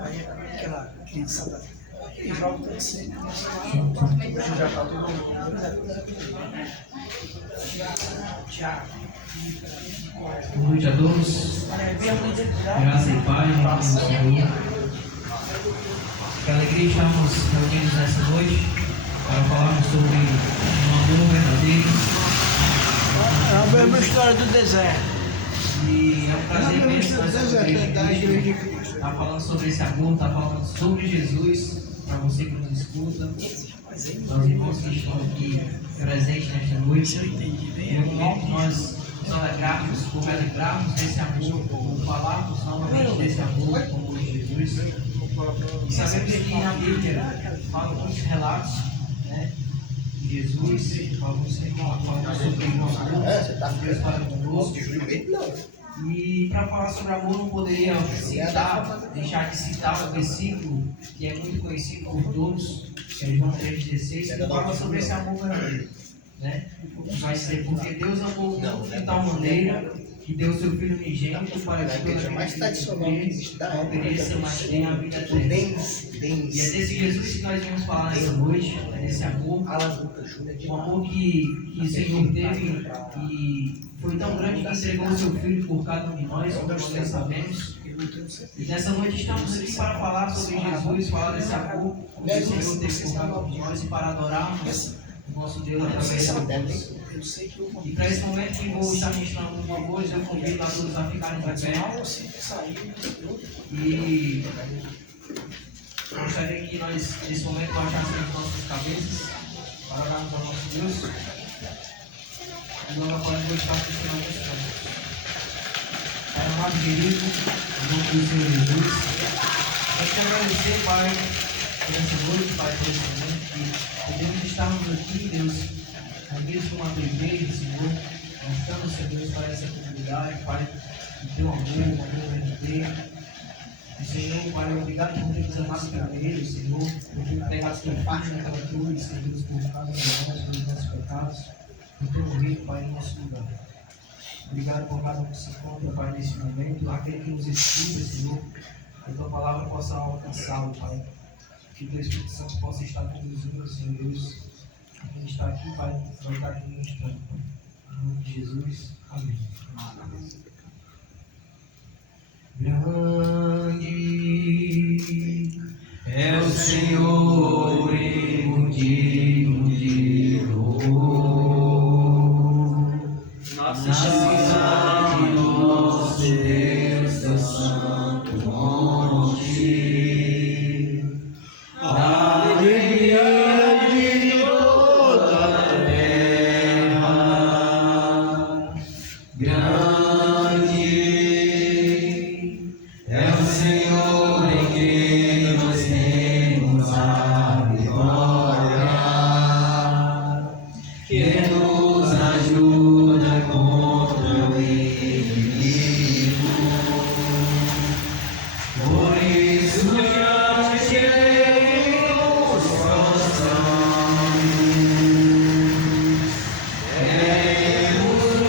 Aí aquela criançada joga assim. Já tá todo mundo. Tiago. Boa noite a todos. Graça e paz, em nome do Senhor. Que alegria estarmos reunidos nessa noite para falarmos sobre um amor verdadeiro. É a mesma história do deserto. E é um prazer imenso estar estar falando sobre esse amor, estar falando sobre Jesus, para você que nos escuta, aos irmãos que estão aqui presentes nesta noite. E nós nos alegrarmos, por alegrarmos desse amor, por falarmos novamente desse amor, como Jesus. E sabemos que na Bíblia fala muitos relatos, né, de Jesus, fala sobre o amor, sobre Deus para conosco. E para falar sobre amor não poderia deixar de citar um versículo que é muito conhecido por todos, que é João 3,16, que fala sobre esse amor verdadeiro, né? Vai ser porque Deus amou de tal maneira que deu o seu Filho unigênito para que toda mais tradicional que existe da não pereça, mas tenha a vida eterna. E é desse Jesus que nós vamos falar nessa noite, é desse amor, um amor que o Senhor teve e foi tão grande que entregou o seu Filho por cada um de nós, como nós sabemos. E nessa noite estamos aqui para falar sobre Jesus, falar desse amor que o Senhor teve por cada um de nós e para adorarmos o nosso Deus através da cruz. E para esse momento que vou estar ministrando um louvores, eu convido a todos a ficarem de pé. E gostaria que nós, nesse momento, baixássemos nossas cabeças para orarmos ao nosso Deus. E logo após vou estar ministrando os cantos. Pai amado querido, em nome do Senhor Jesus, eu quero agradecer, Pai, por essa noite, Pai, por esse momento que podemos estarmos aqui, Deus, reunidos como a tua igreja, Senhor, mostrando, Senhor Deus, para essa comunidade, Pai, o teu amor, o amor verdadeiro. E, Senhor, Pai, obrigado por ter nos amado primeiro, Senhor, por ter pegado teu filho naquela cruz, Senhor Deus, por cada um de nós, pelos nossos pecados, por ter morrido, Pai, em nosso lugar. Obrigado por cada um que se encontra, Pai, nesse momento, aquele que nos escuta, Senhor, que a tua palavra possa alcançá-lo, Pai. Que o teu Espírito Santo possa estar conduzindo, Senhor Deus. Quem está aqui, Pai, vai estar aqui ministrando, Pai. Em nome de Jesus, amém. Grande é o Senhor e muito digno de louvor. Na cidade do nosso Deus, seu santo monte. Alegria de toda a terra. Grande é o Senhor em quem nós temos a vitória, que nos ajuda contra o inimigo. Por isso já chegamos prostramos, queremos o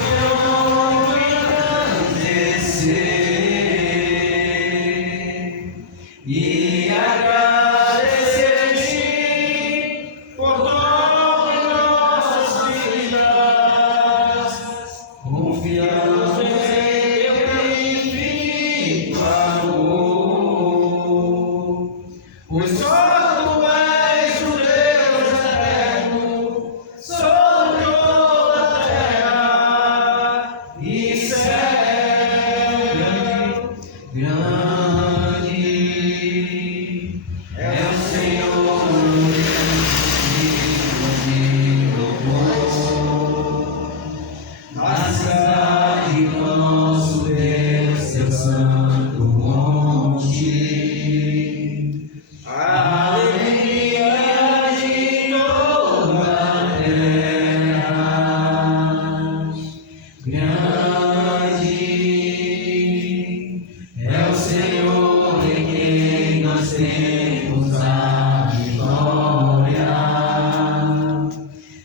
teu nome engrandecer e agradecer-te por todas nossas vidas. Confiamos em teu infinito amor, pois só tu és o Deus eterno sobre toda a terra e céu. Grande é o Senhor de louvor. Na cidade do nosso Deus, seu santo monte. A alegria de toda a terra. Grande é o Senhor em quem nós temos a vitória,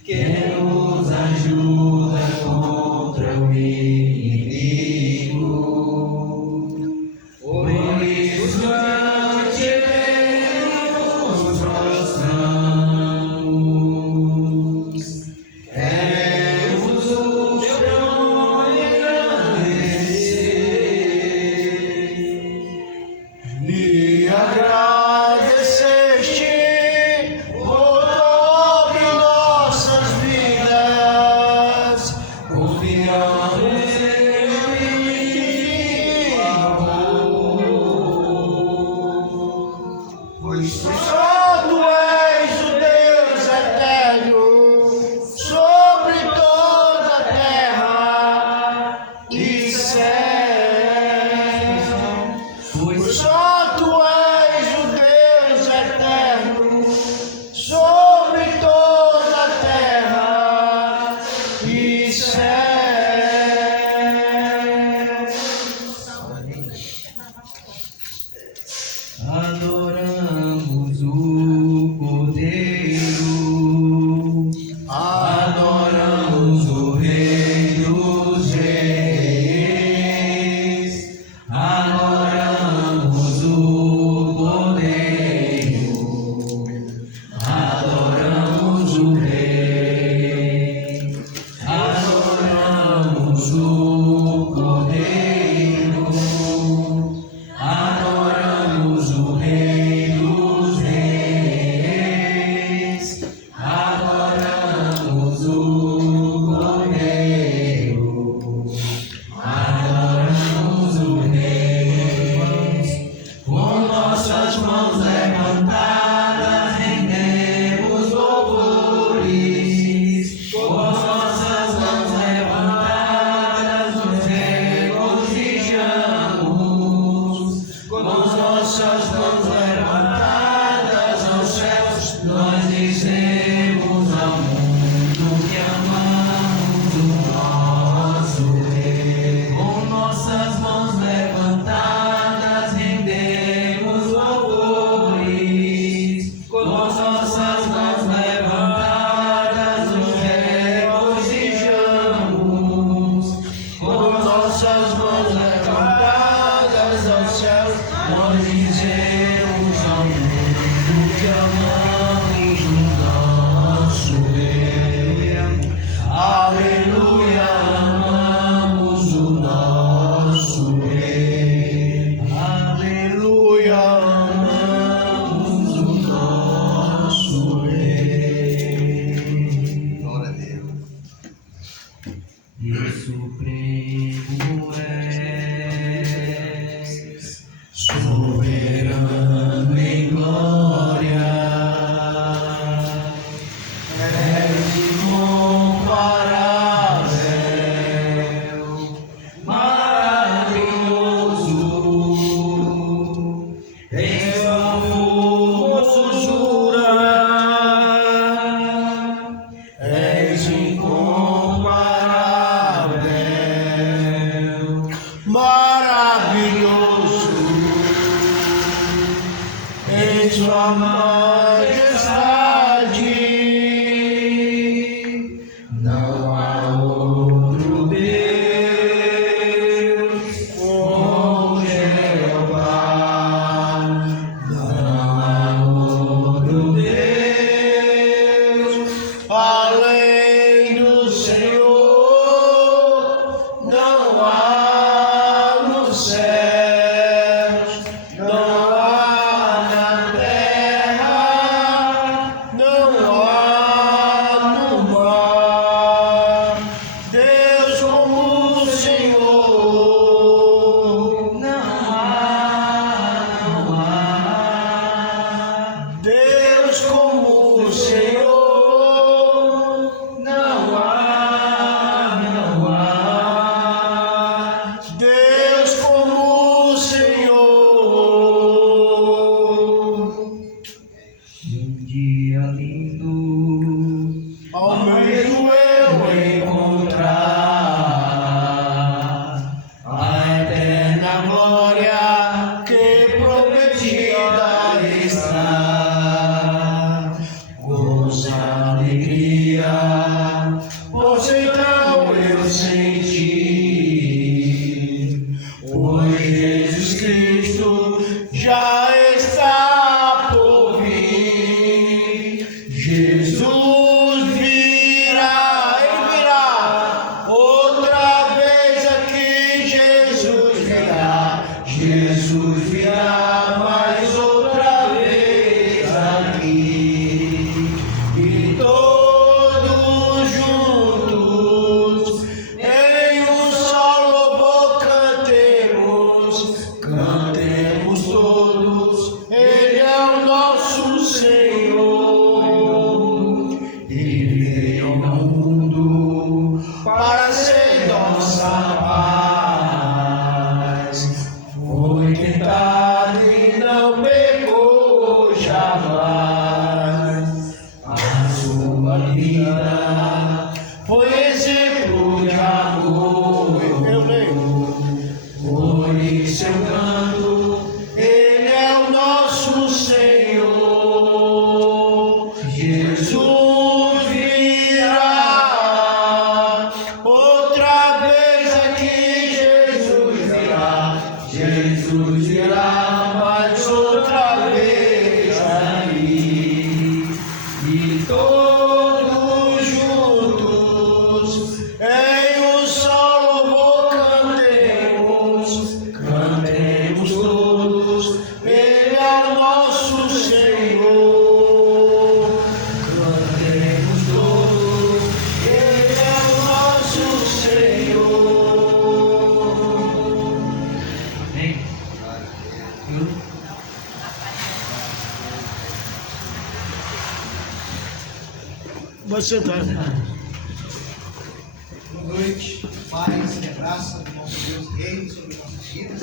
que nos ajuda contra o inimigo. Supremo és, soberano em glória, és incomparável, maravilhoso, em sua formosura, és incomparável, maravilhoso, em sua majestade, não há outro Deus como Jeová, não há outro Deus além do Senhor, não há nos céus, não há na terra, não há no mar, Deus como o Senhor, não há, Deus como o Senhor, não há, Deus como o Senhor. Um dia lindo, almejo eu encontrar a eterna glória que prometida está. Gozo, alegria, pois então eu senti, pois Jesus Cristo já está por vir. Jesus virá, ele virá outra vez aqui. Jesus virá mais outra vez aqui. E todos juntos em um só louvor cantemos todos, Ele é o nosso Senhor. Ele veio ao mundo para ser nossa paz, foi tentado e não pecou jamais. A sua vida foi exemplo de amor. Foi seu canto, Ele é o nosso Senhor. Jesus virá outra vez aqui. Jesus virá mais outra vez aí. E todos juntos em um só louvor cantemos todos, Ele é o nosso Senhor. Cantemos todos, Ele é o nosso Senhor. Amém. Você tá. Boa noite, paz e a graça do nosso Deus Rei sobre nossas vidas.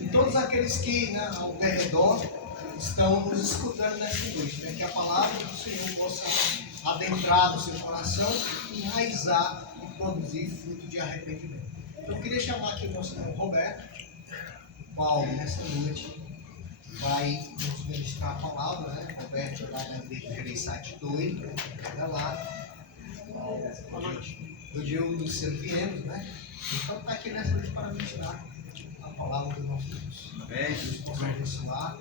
E todos aqueles que ao redor estão nos escutando nesta noite, né? Que a palavra do Senhor possa adentrar no seu coração, enraizar e produzir fruto de arrependimento. Então eu queria chamar aqui o nosso irmão Roberto, o qual nesta noite vai nos ministrar a palavra, né? Roberto lá na igreja de Gereissati 2, olha lá. Do dia do Luciano viemos, né? Então está aqui nessa noite para ministrar a palavra do nosso Deus. Amém. Deus possa abençoar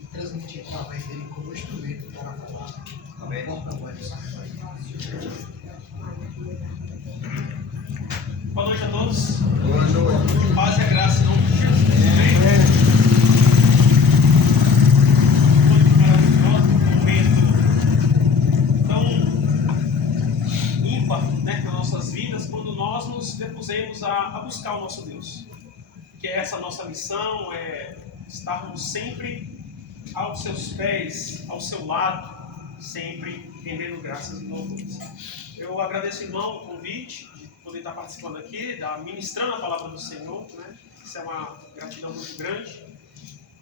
e transmitir através dele como instrumento para falar. Amém. Porta-voz do Sacrifício. Boa noite a todos. Boa noite. Paz e a graça em nome de Jesus. Amém. Muito maravilhoso momento tão ímpar né, nas nossas vidas quando nós nos depusemos a buscar o nosso Deus. Que é essa nossa missão, é estarmos sempre aos seus pés, ao seu lado, sempre rendendo graças e louvores. Eu agradeço, irmão, o convite de poder estar participando aqui, ministrando a palavra do Senhor, né? Isso é uma gratidão muito grande.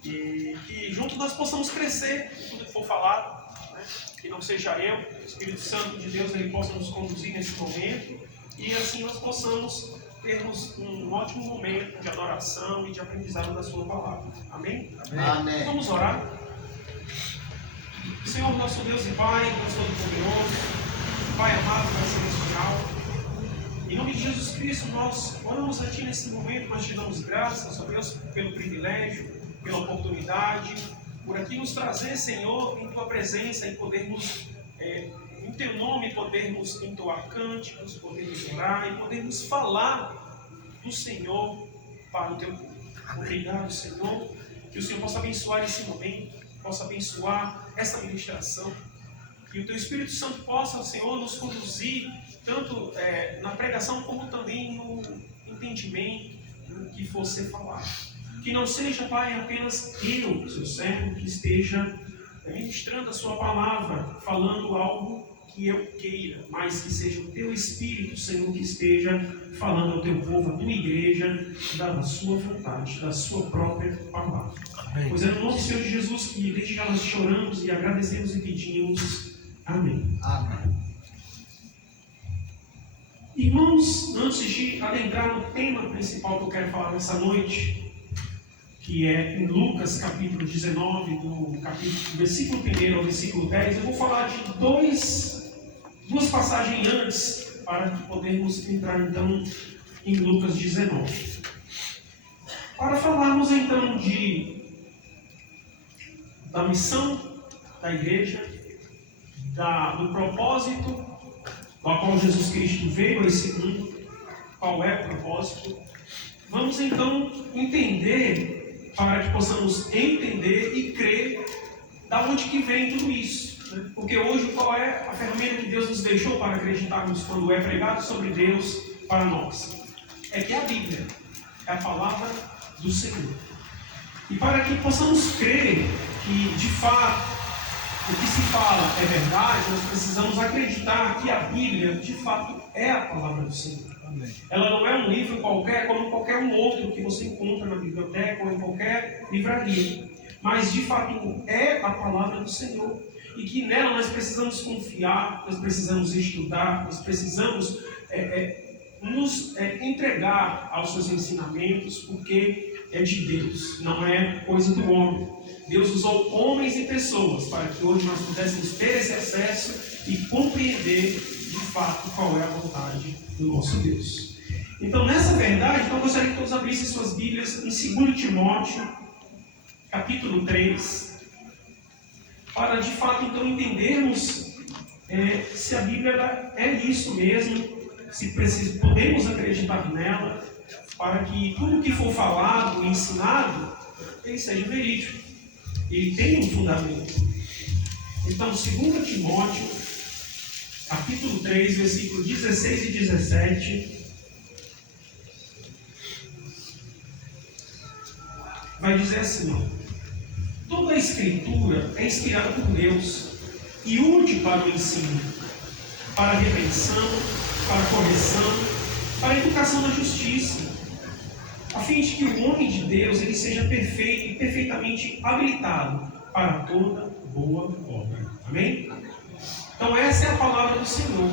E que juntos nós possamos crescer em tudo que for falado, né? Que não seja eu, o Espírito Santo de Deus, ele possa nos conduzir nesse momento e assim nós possamos termos um ótimo momento de adoração e de aprendizado da sua palavra. Amém? Amém. Vamos orar. Senhor, nosso Deus e Pai, Deus Todo-Poderoso, Pai amado, Pai Celestial, em nome de Jesus Cristo, nós oramos a Ti nesse momento, nós te damos graças, ó Deus, pelo privilégio, pela oportunidade, por aqui nos trazer, Senhor, em Tua presença e podermos, em Teu nome, podermos entoar cânticos, podermos orar e podermos falar do Senhor para o Teu povo. Obrigado, Senhor, que o Senhor possa abençoar esse momento, possa abençoar essa ministração, que o Teu Espírito Santo possa, Senhor, nos conduzir tanto na pregação como também no entendimento do que for ser falado. Que não seja, Pai, apenas eu, seu servo, que esteja ministrando a Sua palavra, falando algo que eu queira, mas que seja o Teu Espírito, Senhor, que esteja falando ao Teu povo, à Tua igreja, da Sua vontade, da Sua própria palavra. Amém. Pois é no nome do Senhor Jesus que desde já nós choramos e agradecemos e pedimos. Amém. Amém. Irmãos, antes de adentrar no tema principal que eu quero falar nessa noite, que é em Lucas capítulo 19, do versículo 1 ao versículo 10, eu vou falar de duas passagens antes, para que podermos entrar então em Lucas 19. Para falarmos então da missão da igreja, do propósito para qual Jesus Cristo veio a esse mundo, qual é o propósito, vamos então entender, para que possamos entender e crer da onde que vem tudo isso. Né? Porque hoje qual é a ferramenta que Deus nos deixou para acreditarmos quando é pregado sobre Deus para nós? É que é a Bíblia, é a palavra do Senhor. E para que possamos crer que de fato o que se fala é verdade, nós precisamos acreditar que a Bíblia, de fato, é a palavra do Senhor. Amém. Ela não é um livro qualquer, como qualquer um outro que você encontra na biblioteca ou em qualquer livraria. Mas, de fato, é a palavra do Senhor. E que nela nós precisamos confiar, nós precisamos estudar, nós precisamos nos entregar aos seus ensinamentos, porque é de Deus, não é coisa do homem. Deus usou homens e pessoas para que hoje nós pudéssemos ter esse acesso e compreender de fato qual é a vontade do nosso Deus. Então, nessa verdade, eu gostaria que todos abrissem suas Bíblias em 2 Timóteo, capítulo 3, para de fato então entendermos se a Bíblia é isso mesmo, se podemos acreditar nela, para que tudo que for falado e ensinado, ele seja verídico. Ele tem um fundamento. Então, 2 Timóteo, capítulo 3, versículos 16 e 17, vai dizer assim: toda a Escritura é inspirada por Deus e útil para o ensino, para a repreensão, para a correção, para a educação na justiça, a fim de que o homem de Deus ele seja perfeito e perfeitamente habilitado para toda boa obra. Amém? Então essa é a palavra do Senhor.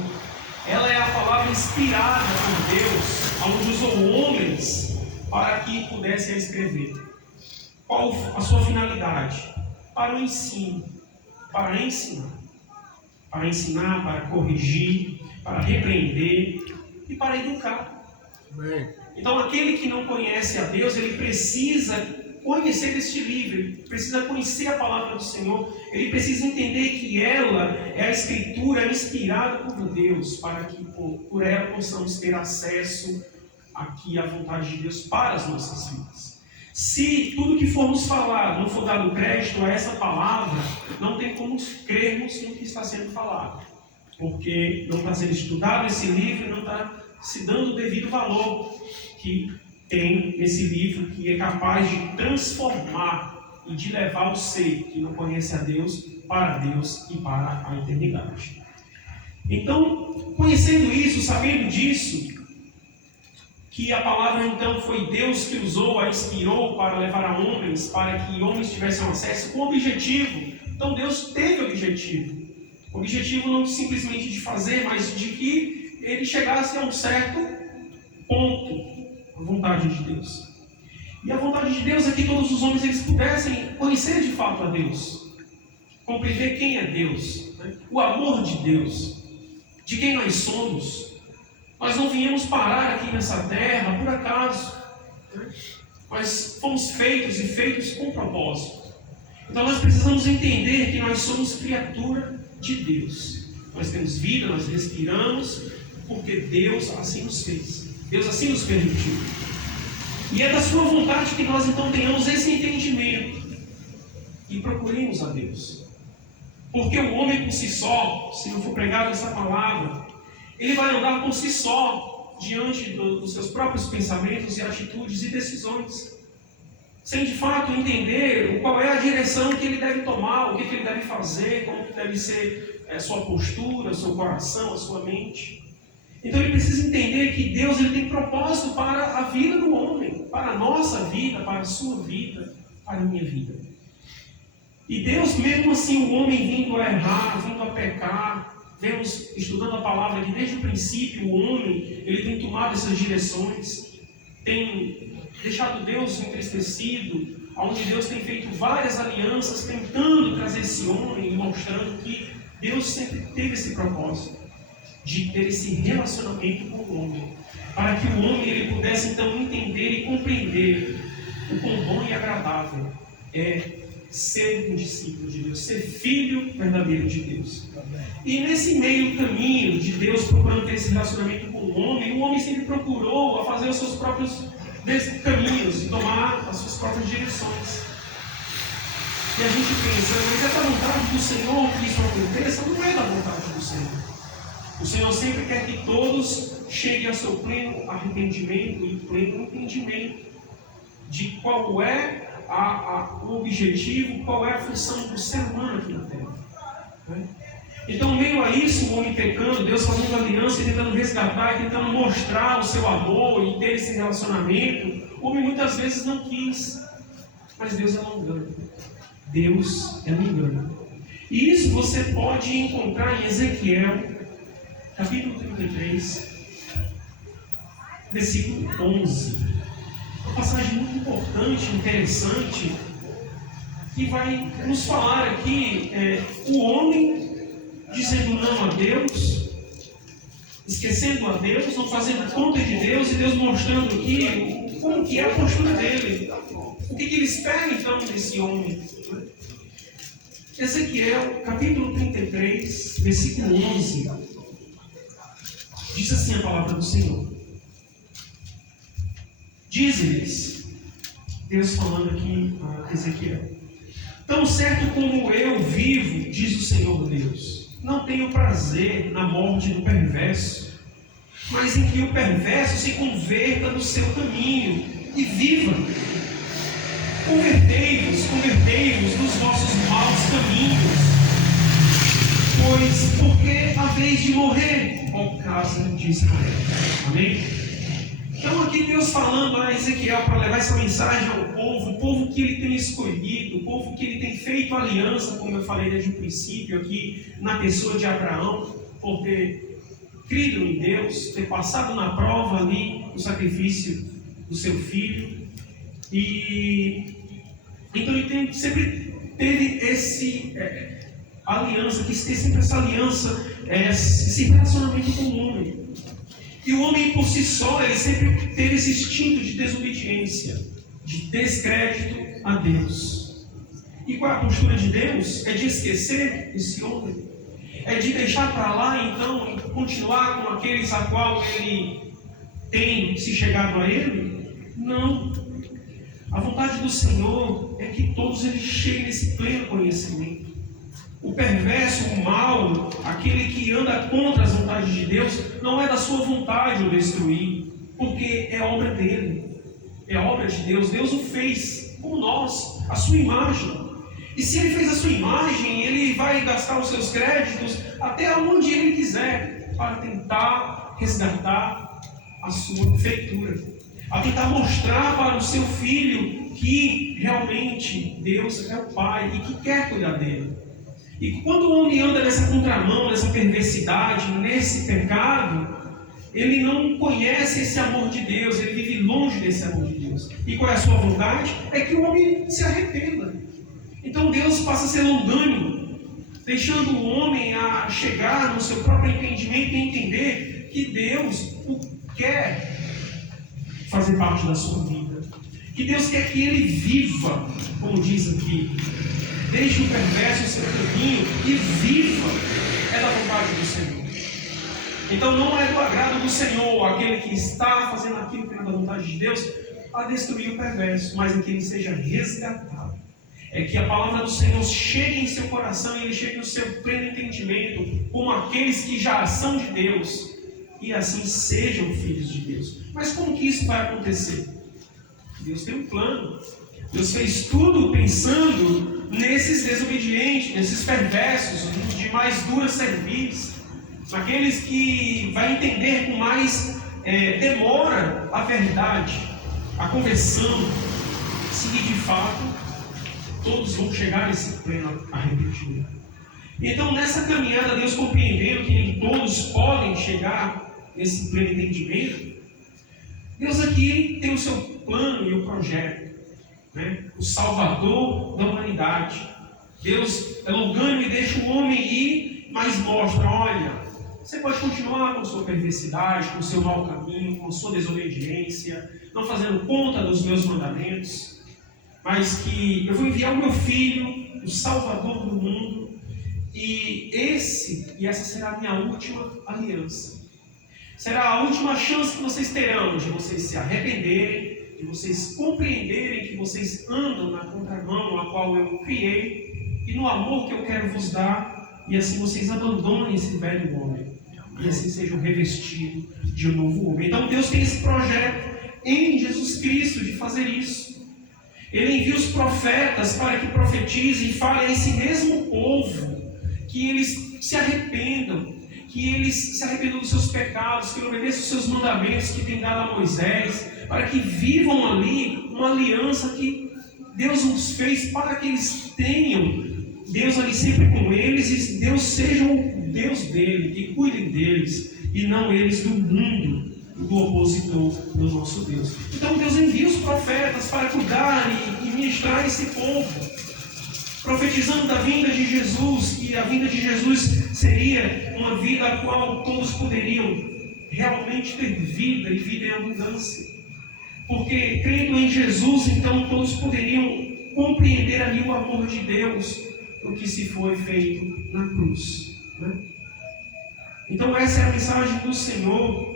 Ela é a palavra inspirada por Deus, onde usou homens para que pudessem escrever. Qual a sua finalidade? Para o ensino, para ensinar. Para ensinar, para corrigir, para repreender e para educar. Amém. Então, aquele que não conhece a Deus, ele precisa conhecer este livro, ele precisa conhecer a palavra do Senhor, ele precisa entender que ela é a Escritura inspirada por Deus, para que por ela possamos ter acesso aqui à vontade de Deus para as nossas vidas. Se tudo que formos falar não for dado crédito a essa palavra, não tem como crermos no que está sendo falado. porque não está sendo estudado esse livro e não está se dando o devido valor que tem nesse livro, que é capaz de transformar e de levar o ser que não conhece a Deus para Deus e para a eternidade. Então, conhecendo isso, sabendo disso, que a palavra então foi Deus que usou, a inspirou para levar a homens, para que homens tivessem acesso com objetivo. Então Deus teve objetivo. Objetivo não simplesmente de fazer, mas de que ele chegasse a um certo ponto, a vontade de Deus. E a vontade de Deus é que todos os homens eles pudessem conhecer de fato a Deus, compreender quem é Deus, né? O amor de Deus, de quem nós somos. Nós não viemos parar aqui nessa terra por acaso, né? Mas fomos feitos e feitos com propósito. Então nós precisamos entender que nós somos criatura de Deus. Nós temos vida, nós respiramos, porque Deus assim nos fez. Deus assim nos permitiu. E é da sua vontade que nós então tenhamos esse entendimento e procuremos a Deus. Porque o homem por si só, se não for pregado essa palavra, ele vai andar por si só, diante dos seus próprios pensamentos e atitudes e decisões, sem de fato entender qual é a direção que ele deve tomar, o que ele deve fazer, como que deve ser a sua postura, o seu coração, a sua mente. Então ele precisa entender que Deus ele tem propósito para a vida do homem, para a nossa vida, para a sua vida, para a minha vida. E Deus, mesmo assim, o homem vindo a errar, vindo a pecar, vemos estudando a palavra que desde o princípio o homem ele tem tomado essas direções, tem deixado Deus entristecido, onde Deus tem feito várias alianças tentando trazer esse homem, mostrando que Deus sempre teve esse propósito de ter esse relacionamento com o homem, para que o homem ele pudesse então entender e compreender o quão bom e agradável é ser um discípulo de Deus, ser filho verdadeiro de Deus. E nesse meio caminho de Deus procurando ter esse relacionamento com o homem sempre procurou a fazer os seus próprios caminhos e tomar as suas próprias direções. E a gente pensa, mas é da vontade do Senhor que isso aconteça? Não é da vontade do Senhor. O Senhor sempre quer que todos cheguem ao seu pleno arrependimento e pleno entendimento de qual é o objetivo, qual é a função do ser humano aqui na Terra. Né? Então, meio a isso, o homem pecando, Deus fazendo aliança, tentando resgatar, tentando mostrar o seu amor e ter esse relacionamento, o homem muitas vezes não quis, mas Deus é longânimo. Deus é longânimo. E isso você pode encontrar em Ezequiel, capítulo 33, versículo 11. Uma passagem muito importante, interessante, que vai nos falar aqui o homem dizendo não a Deus, esquecendo a Deus, não fazendo conta de Deus, e Deus mostrando aqui como que é a postura dele, o que ele espera então desse homem. Ezequiel, capítulo 33, versículo 11, diz assim a palavra do Senhor. Diz-lhes, Deus falando aqui a Ezequiel: tão certo como eu vivo, diz o Senhor Deus, não tenho prazer na morte do perverso, mas em que o perverso se converta do seu caminho e viva. Convertei-vos dos vossos maus caminhos, pois porque haveis de morrer, ó casa de Israel. Amém? Então aqui Deus falando a Ezequiel para levar essa mensagem ao povo, o povo que ele tem escolhido, o povo que ele tem feito aliança, como eu falei desde o princípio aqui, na pessoa de Abraão, por ter crido em Deus, ter passado na prova ali o sacrifício do seu filho. E então ele sempre teve aliança, quis ter sempre essa aliança, esse relacionamento com o homem. E o homem por si só, ele sempre teve esse instinto de desobediência, de descrédito a Deus. E qual é a postura de Deus? É de esquecer esse homem. É de deixar para lá, então, e continuar com aqueles a qual ele tem se chegado a ele? Não. A vontade do Senhor é que todos eles cheguem nesse pleno conhecimento. O perverso, o mal, aquele que anda contra as vontades de Deus, não é da sua vontade o destruir, porque é obra dele, é obra de Deus. Deus o fez como nós, a sua imagem. E se ele fez a sua imagem, ele vai gastar os seus créditos até onde ele quiser para tentar resgatar a sua feitura, a tentar mostrar para o seu filho que realmente Deus é o Pai e que quer cuidar dele. E quando o homem anda nessa contramão, nessa perversidade, nesse pecado, ele não conhece esse amor de Deus, ele vive longe desse amor de Deus. E qual é a sua vontade? É que o homem se arrependa. Então Deus passa a ser longânimo, deixando o homem a chegar no seu próprio entendimento e entender que Deus o quer fazer parte da sua vida. Que Deus quer que ele viva, como diz aqui. Deixe o perverso o seu caminho e viva. É da vontade do Senhor. Então não é do agrado do Senhor aquele que está fazendo aquilo que é da vontade de Deus a destruir o perverso, mas é que ele seja resgatado. É que a palavra do Senhor chegue em seu coração e ele chegue no seu pleno entendimento, como aqueles que já são de Deus, e assim sejam filhos de Deus. Mas como que isso vai acontecer? Deus tem um plano. Deus fez tudo pensando nesses desobedientes, nesses perversos, nos de mais dura cerviz, naqueles que vai entender com mais demora a verdade, a conversão, se de fato todos vão chegar nesse pleno arrependimento. Então, nessa caminhada, Deus compreendendo que nem todos podem chegar nesse pleno entendimento, Deus aqui tem o seu plano e o projeto, né? O Salvador da humanidade. Deus é longânimo e deixa o homem ir, mas mostra, olha, você pode continuar com sua perversidade, com seu mau caminho, com sua desobediência, não fazendo conta dos meus mandamentos, mas que eu vou enviar o meu Filho, o Salvador do mundo, e essa será a minha última aliança. Será a última chance que vocês terão de vocês se arrependerem, de vocês compreenderem que vocês andam na contramão a qual eu criei e no amor que eu quero vos dar, e assim vocês abandonem esse velho homem e assim sejam revestidos de um novo homem. Então Deus tem esse projeto em Jesus Cristo de fazer isso. Ele envia os profetas para que profetizem e falem a esse mesmo povo que eles se arrependam, que eles se arrependam dos seus pecados, que obedeçam os seus mandamentos que tem dado a Moisés, para que vivam ali uma aliança que Deus nos fez para que eles tenham Deus ali sempre com eles e Deus seja o Deus dele, que cuidem deles e não eles do mundo, do opositor do nosso Deus. Então Deus envia os profetas para cuidar e ministrar esse povo, profetizando da vinda de Jesus, que a vinda de Jesus seria uma vida a qual todos poderiam realmente ter vida e vida em abundância. Porque crendo em Jesus, então todos poderiam compreender ali o amor de Deus, o que se foi feito na cruz, né? Então essa é a mensagem do Senhor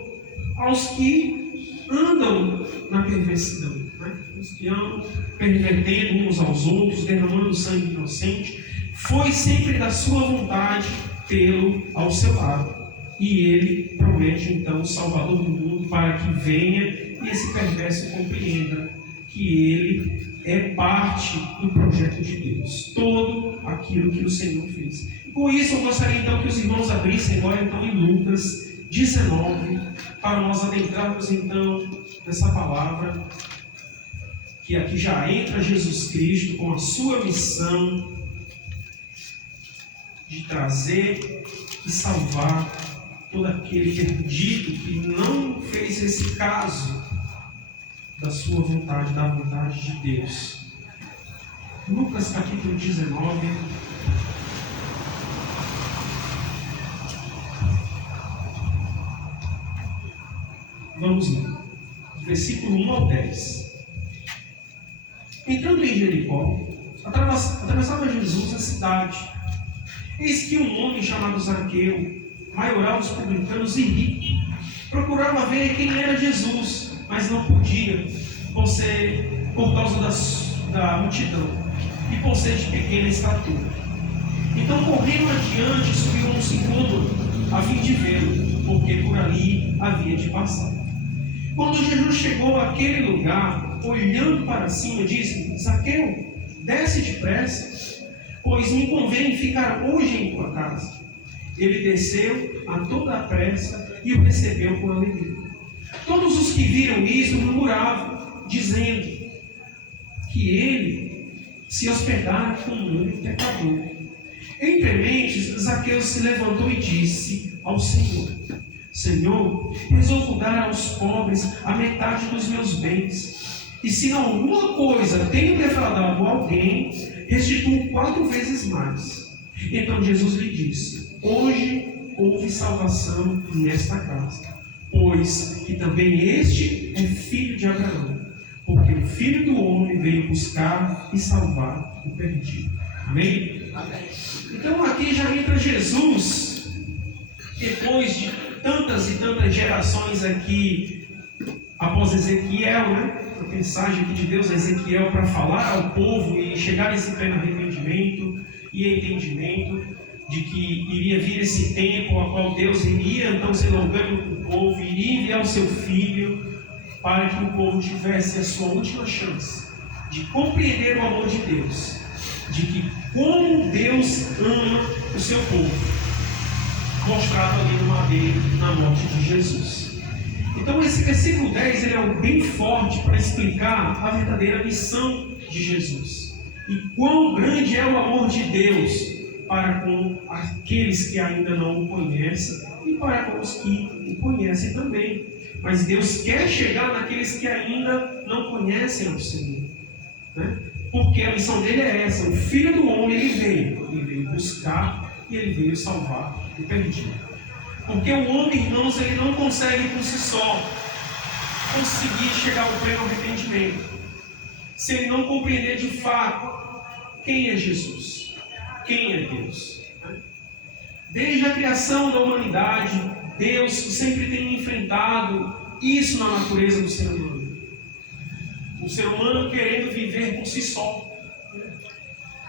aos que andam na perversidão, né? Os que andam pervertendo uns aos outros, derramando sangue inocente. Foi sempre da sua vontade tê-lo ao seu lado. E ele promete então o Salvador do mundo para que venha e esse perverso compreenda que ele é parte do projeto de Deus. Todo aquilo que o Senhor fez. E com isso eu gostaria então que os irmãos abrissem agora então em Lucas 19, para nós adentrarmos então nessa palavra, que aqui já entra Jesus Cristo com a sua missão de trazer e salvar todo aquele perdido que não fez esse caso da sua vontade, da vontade de Deus. Lucas capítulo 19. Vamos lá. Versículo 1 ao 10. Entrando em Jericó, atravessava Jesus a cidade. Eis que um homem chamado Zaqueu, maioral dos publicanos e rico, procurava ver quem era Jesus, mas não podia, por causa da multidão, e por ser de pequena estatura. Então, correndo adiante, subiu a um sicômoro, a fim de vê-lo, porque por ali havia de passar. Quando Jesus chegou àquele lugar, olhando para cima, disse: Zaqueu, desce depressa, pois me convém ficar hoje em tua casa. Ele desceu a toda a pressa e o recebeu com alegria. Todos os que viram isso murmuravam, dizendo que ele se hospedara com um pecador. Entre mentes, Zaqueu se levantou e disse ao Senhor: Senhor, resolvo dar aos pobres a metade dos meus bens. E se em alguma coisa tenho defraudado alguém, restituo 4 vezes mais. Então Jesus lhe disse: Hoje houve salvação nesta casa, pois que também este é filho de Abraão, porque o Filho do Homem veio buscar e salvar o perdido. Amém? Amém. Então aqui já entra Jesus, depois de tantas e tantas gerações aqui, após Ezequiel, né? A mensagem aqui de Deus a Ezequiel para falar ao povo e chegar nesse pleno arrependimento e entendimento de que iria vir esse tempo a qual Deus iria então ser longânimo com o povo, iria enviar o seu Filho para que o povo tivesse a sua última chance de compreender o amor de Deus, de que como Deus ama o seu povo, mostrado ali no madeiro, na morte de Jesus. Então esse versículo 10 ele é bem forte para explicar a verdadeira missão de Jesus e quão grande é o amor de Deus para com aqueles que ainda não o conhecem e para com os que o conhecem também. Mas Deus quer chegar naqueles que ainda não conhecem o Senhor, né? Porque a missão dele é essa: o Filho do Homem ele veio buscar e ele veio salvar o perdido. Porque o homem, irmãos, ele não consegue por si só conseguir chegar ao pleno arrependimento se ele não compreender de fato quem é Jesus, quem é Deus. Desde a criação da humanidade, Deus sempre tem enfrentado isso na natureza do ser humano. O ser humano querendo viver por si só.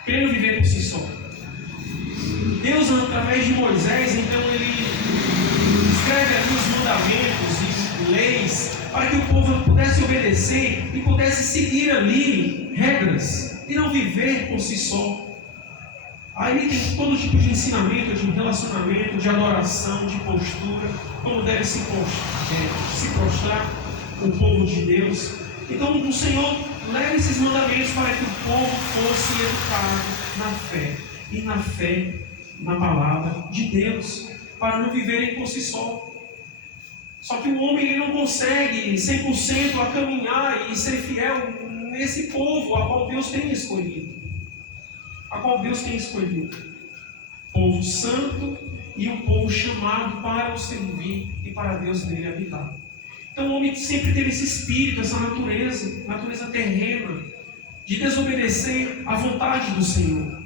Querendo viver por si só. Deus, através de Moisés, então ele escreve ali os mandamentos e leis para que o povo pudesse obedecer e pudesse seguir ali regras e não viver por si só. Aí tem todo tipo de ensinamento, de relacionamento, de adoração, de postura, como deve se prostrar o povo de Deus. Então o Senhor leva esses mandamentos para que o povo fosse educado na fé, e na fé na palavra de Deus, para não viverem por si só. Só que o homem ele não consegue 100% a caminhar e ser fiel nesse povo a qual Deus tem escolhido. Povo santo e um povo chamado para o servir e para Deus nele habitar. Então o homem sempre teve esse espírito, essa natureza terrena, de desobedecer à vontade do Senhor.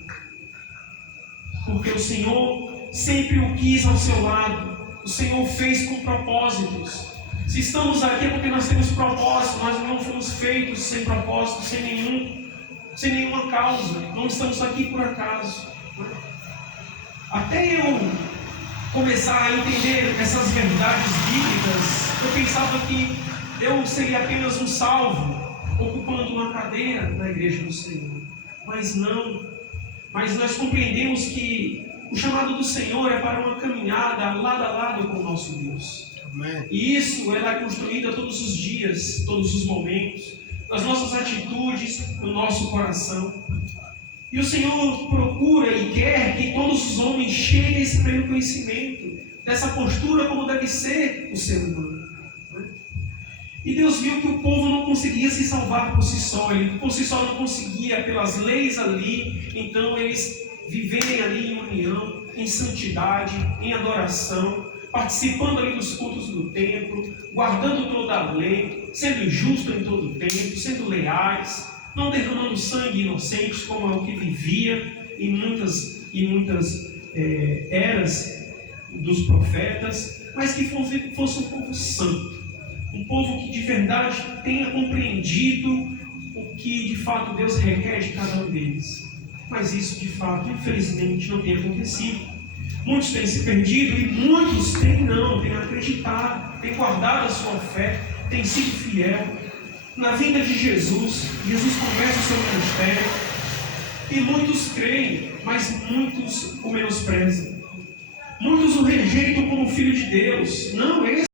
Porque o Senhor sempre o quis ao seu lado. O Senhor fez com propósitos. Se estamos aqui é porque nós temos propósito. Nós não fomos feitos sem propósito, sem nenhuma causa. Não estamos aqui por acaso. Até eu começar a entender essas verdades bíblicas, eu pensava que eu seria apenas um salvo, ocupando uma cadeira na igreja do Senhor. Mas não. Mas nós compreendemos que o chamado do Senhor é para uma caminhada lado a lado com o nosso Deus. Amém. E isso ela é construída todos os dias, todos os momentos, nas nossas atitudes, no nosso coração. E o Senhor procura e quer que todos os homens cheguem a esse pleno conhecimento dessa postura como deve ser o ser humano. E Deus viu que o povo não conseguia se salvar por si só, ele por si só não conseguia pelas leis ali, então eles viverem ali em união, em santidade, em adoração, participando ali dos cultos do templo, guardando toda a lei, sendo justo em todo o tempo, sendo leais, não derramando sangue inocente, como é o que vivia em muitas eras dos profetas, mas que fosse um povo santo, um povo que de verdade tenha compreendido o que de fato Deus requer de cada um deles. Mas isso, de fato, infelizmente, não tem acontecido. Muitos têm se perdido e muitos têm acreditado, têm guardado a sua fé, têm sido fiel. Na vinda de Jesus, Jesus começa o seu ministério e muitos creem, mas muitos o menosprezam. Muitos o rejeitam como filho de Deus. Não, esse